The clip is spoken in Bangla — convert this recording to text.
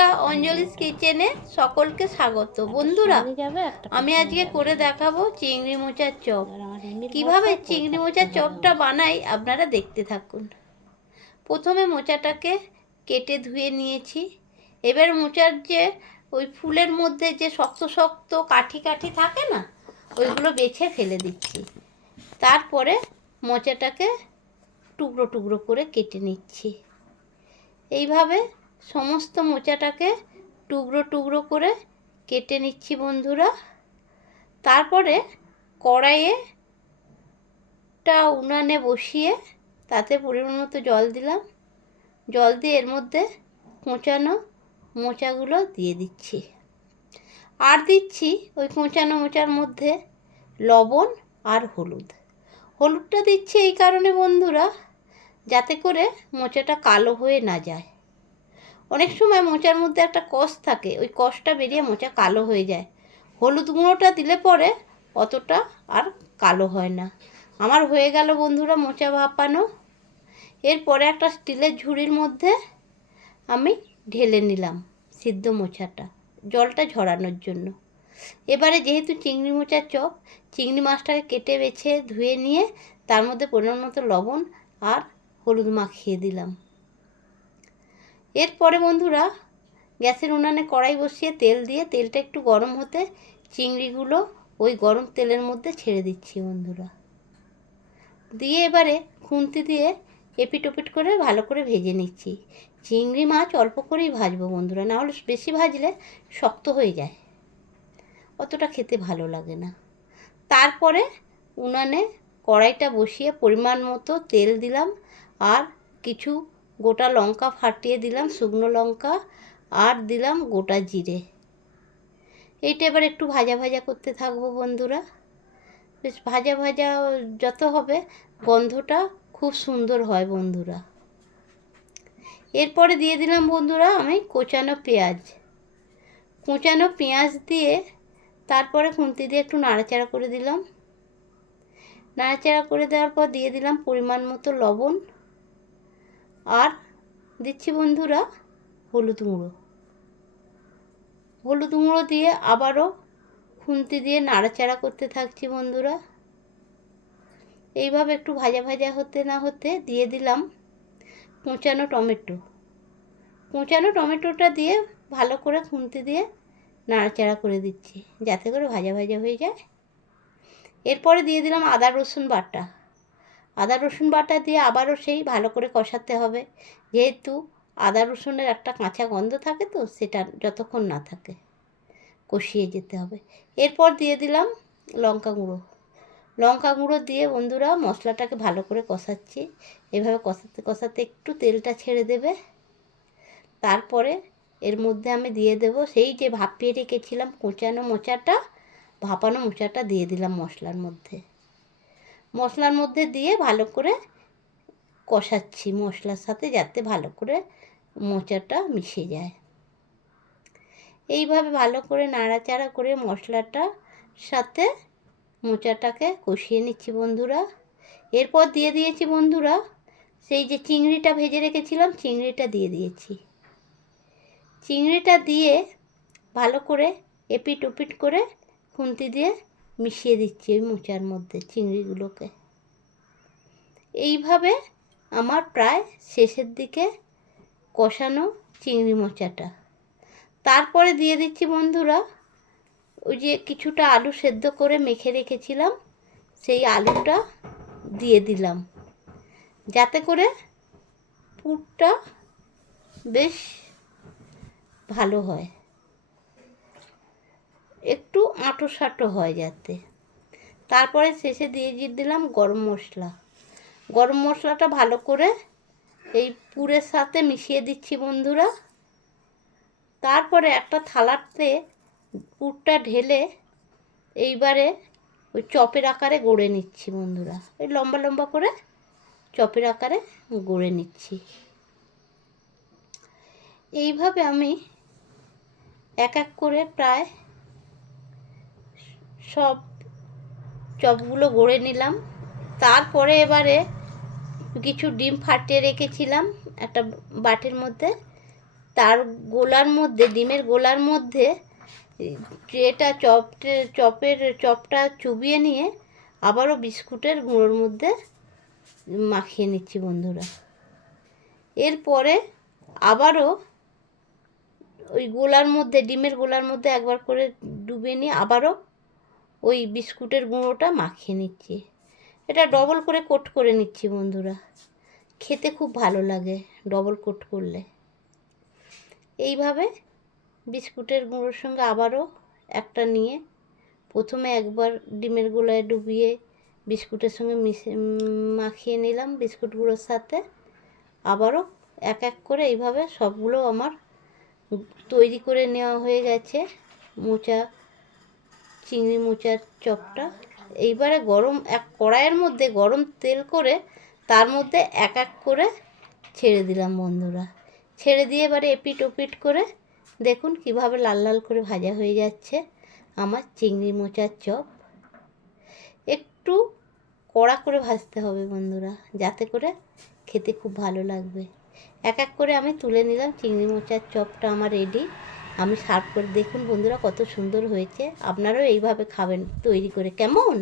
বন্ধুরা অঞ্জলিস কিচেনে সকলকে স্বাগত। বন্ধুরা আমি আজকে করে দেখাবো চিংড়ি মোচার চপ। কীভাবে চিংড়ি মোচার চপটা বানাই আপনারা দেখতে থাকুন। প্রথমে মোচাটাকে কেটে ধুয়ে নিয়েছি। এবার মোচার যে ওই ফুলের মধ্যে যে শক্ত শক্ত কাঠি কাঠি থাকে না ওইগুলো বেছে ফেলে দিচ্ছি। তারপরে মোচাটাকে টুকরো টুকরো করে কেটে নিচ্ছি। এইভাবে সমস্ত মোচাটাকে টুকরো টুকরো করে কেটে নিচ্ছি বন্ধুরা। তারপরে কড়াইয়ে টা উনানে বসিয়ে তাতে পরিমাণ মতো জল দিলাম। জল দিয়ে এর মধ্যে কোঁচানো মোচাগুলো দিয়ে দিচ্ছি। আর দিচ্ছি ওই কোঁচানো মোচার মধ্যে লবণ আর হলুদ। হলুদটা দিচ্ছি এই কারণে বন্ধুরা, যাতে করে মোচাটা কালো হয়ে না যায়। অনেক সময় মোচার মধ্যে একটা কষ থাকে, ওই কষটা বেরিয়ে মোচা কালো হয়ে যায়। হলুদ গুঁড়োটা দিলে পরে অতটা আর কালো হয় না। আমার হয়ে গেল বন্ধুরা মোচা ভাপানো। এরপরে একটা স্টিলের ঝুড়ির মধ্যে আমি ঢেলে নিলাম সিদ্ধ মোচাটা, জলটা ঝরানোর জন্য। এবারে যেহেতু চিংড়ি মোচার চপ, চিংড়ি মাছটাকে কেটে বেছে ধুয়ে নিয়ে তার মধ্যে পরিমাণ মতো লবণ আর হলুদ মাখিয়ে দিলাম। এরপরে বন্ধুরা, গ্যাসের উনানে কড়াই বসিয়ে তেল দিয়ে তেলটা একটু গরম হতে চিংড়িগুলো ওই গরম তেলের মধ্যে ছেড়ে দিচ্ছি বন্ধুরা। দিয়ে এবারে খুন্তি দিয়ে এপিট ওপিট করে ভালো করে ভেজে নিচ্ছি। চিংড়ি মাছ অল্প করেই ভাজবো বন্ধুরা, না হলে বেশি ভাজলে শক্ত হয়ে যায়। অতটা খেতে ভালো লাগে না। তারপরে উনানে কড়াইটা বসিয়ে পরিমাণ মতো তেল দিলাম আর কিছু গোটা লঙ্কা ফাটিয়ে দিলাম, শুকনো লঙ্কা, আর দিলাম গোটা জিরে। এইটা এবার একটু ভাজা ভাজা করতে থাকব বন্ধুরা। বেশ ভাজা ভাজা যত হবে, গন্ধটা খুব সুন্দর হয় বন্ধুরা। এরপরে দিয়ে দিলাম বন্ধুরা আমি কোচানো পেঁয়াজ। কোচানো পেঁয়াজ দিয়ে তারপরে খুন্তি দিয়ে একটু নাড়াচাড়া করে দিলাম। নাড়াচাড়া করে দেওয়ার পর দিয়ে দিলাম পরিমাণ মতো লবণ। আর দিচ্ছি বন্ধুরা হলুদ গুঁড়ো। হলুদ গুঁড়ো দিয়ে আবারও খুন্তি দিয়ে নাড়াচাড়া করতে থাকছি বন্ধুরা। এইভাবে একটু ভাজা ভাজা হতে না হতে দিয়ে দিলাম কুঁচানো টমেটো। কুঁচানো টমেটোটা দিয়ে ভালো করে খুন্তি দিয়ে নাড়াচাড়া করে দিচ্ছি, যাতে করে ভাজা ভাজা হয়ে যায়। এরপরে দিয়ে দিলাম আদা রসুন বাটা। আদা রসুন বাটা দিয়ে আবারও সেই ভালো করে কষাতে হবে। যেহেতু আদা রসুনের একটা কাঁচা গন্ধ থাকে তো, সেটা যতক্ষণ না থাকে কষিয়ে যেতে হবে। এরপর দিয়ে দিলাম লঙ্কা গুঁড়ো। লঙ্কা গুঁড়ো দিয়ে বন্ধুরা মশলাটাকে ভালো করে কষাচ্ছি। এভাবে কষাতে কষাতে একটু তেলটা ছেড়ে দেবে। তারপরে এর মধ্যে আমি দিয়ে দেব সেই যে ভাপিয়ে রেখেছিলাম কোঁচানো মোচাটা, ভাপানো মোচাটা দিয়ে দিলাম মশলার মধ্যে। মশলার মধ্যে দিয়ে ভালো করে কষাচ্ছি মশলার সাথে যাতে ভালো করে মোচাটা মিশে যায়। এইভাবে ভালো করে নাড়াচাড়া করে মশলাটা সাথে মোচাটাকে কষিয়ে নিচ্ছি বন্ধুরা। এরপর দিয়ে দিয়েছি বন্ধুরা, সেই যে চিংড়িটা ভেজে রেখেছিলাম চিংড়িটা দিয়ে দিয়েছি। চিংড়িটা দিয়ে ভালো করে এপিট ওপিট করে খুন্তি দিয়ে মিশিয়ে দিচ্ছি ওই মোচার মধ্যে চিংড়িগুলোকে। এইভাবে আমার প্রায় শেষের দিকে কষানো চিংড়ি মোচাটা। তারপরে দিয়ে দিচ্ছি বন্ধুরা, ওই যে কিছুটা আলু সেদ্ধ করে মেখে রেখেছিলাম, সেই আলুটা দিয়ে দিলাম। যাতে করে পুরটা বেশ ভালো হয়। একটু আঁটো সাঁটো হয় যাতে। তারপরে শেষে দিয়ে দিয়ে দিলাম গরম মশলা। গরম মশলাটা ভালো করে এই পুরের সাথে মিশিয়ে দিচ্ছি বন্ধুরা। তারপরে একটা থালাতে পুরটা ঢেলে এইবারে ওই চপের আকারে গড়ে নিচ্ছি বন্ধুরা। ওই লম্বা লম্বা করে চপের আকারে গড়ে নিচ্ছি। এইভাবে আমি এক এক করে প্রায় সব চপগুলো গড়ে নিলাম। তারপরে এবারে কিছু ডিম ফাটিয়ে রেখেছিলাম একটা বাটির মধ্যে। তার গোলার মধ্যে, ডিমের গোলার মধ্যে ট্রেটা, চপ চপের চপটা চুবিয়ে নিয়ে আবারও বিস্কুটের গুঁড়োর মধ্যে মাখিয়ে নিচ্ছি বন্ধুরা। এরপরে আবারও ওই গোলার মধ্যে, ডিমের গোলার মধ্যে একবার করে ডুবিয়ে নিয়ে আবারও ওই বিস্কুটের গুঁড়োটা মাখিয়ে নিচ্ছি। এটা ডবল করে কোট করে নিচ্ছি বন্ধুরা। খেতে খুব ভালো লাগে ডবল কোট করলে। এইভাবে বিস্কুটের গুঁড়োর সঙ্গে আবারও একটা নিয়ে প্রথমে একবার ডিমের গোলায় ডুবিয়ে বিস্কুটের সঙ্গে মিশে মাখিয়ে নিলাম বিস্কুট গুঁড়োর সাথে। আবারও এক এক করে এইভাবে সবগুলো আমার তৈরি করে নেওয়া হয়ে গেছে। মোচা চিংড়ি মোচার চপটা। এইবারে গরম, এক কড়াইয়ের মধ্যে গরম তেল করে তার মধ্যে এক এক করে ছেড়ে দিলাম বন্ধুরা। ছেড়ে দিয়ে এবারে এপিট ওপিট করে দেখুন কীভাবে লাল লাল করে ভাজা হয়ে যাচ্ছে আমার চিংড়ি মোচার চপ। একটু কড়া করে ভাজতে হবে বন্ধুরা, যাতে করে খেতে খুব ভালো লাগবে। এক এক করে আমি তুলে নিলাম চিংড়ি মোচার চপটা আমার রেডি আমি সার্ভ করে দেখুন বন্ধুরা কত সুন্দর হয়েছে। আপনারাও এইভাবে খাবেন তৈরি করে। কেমন?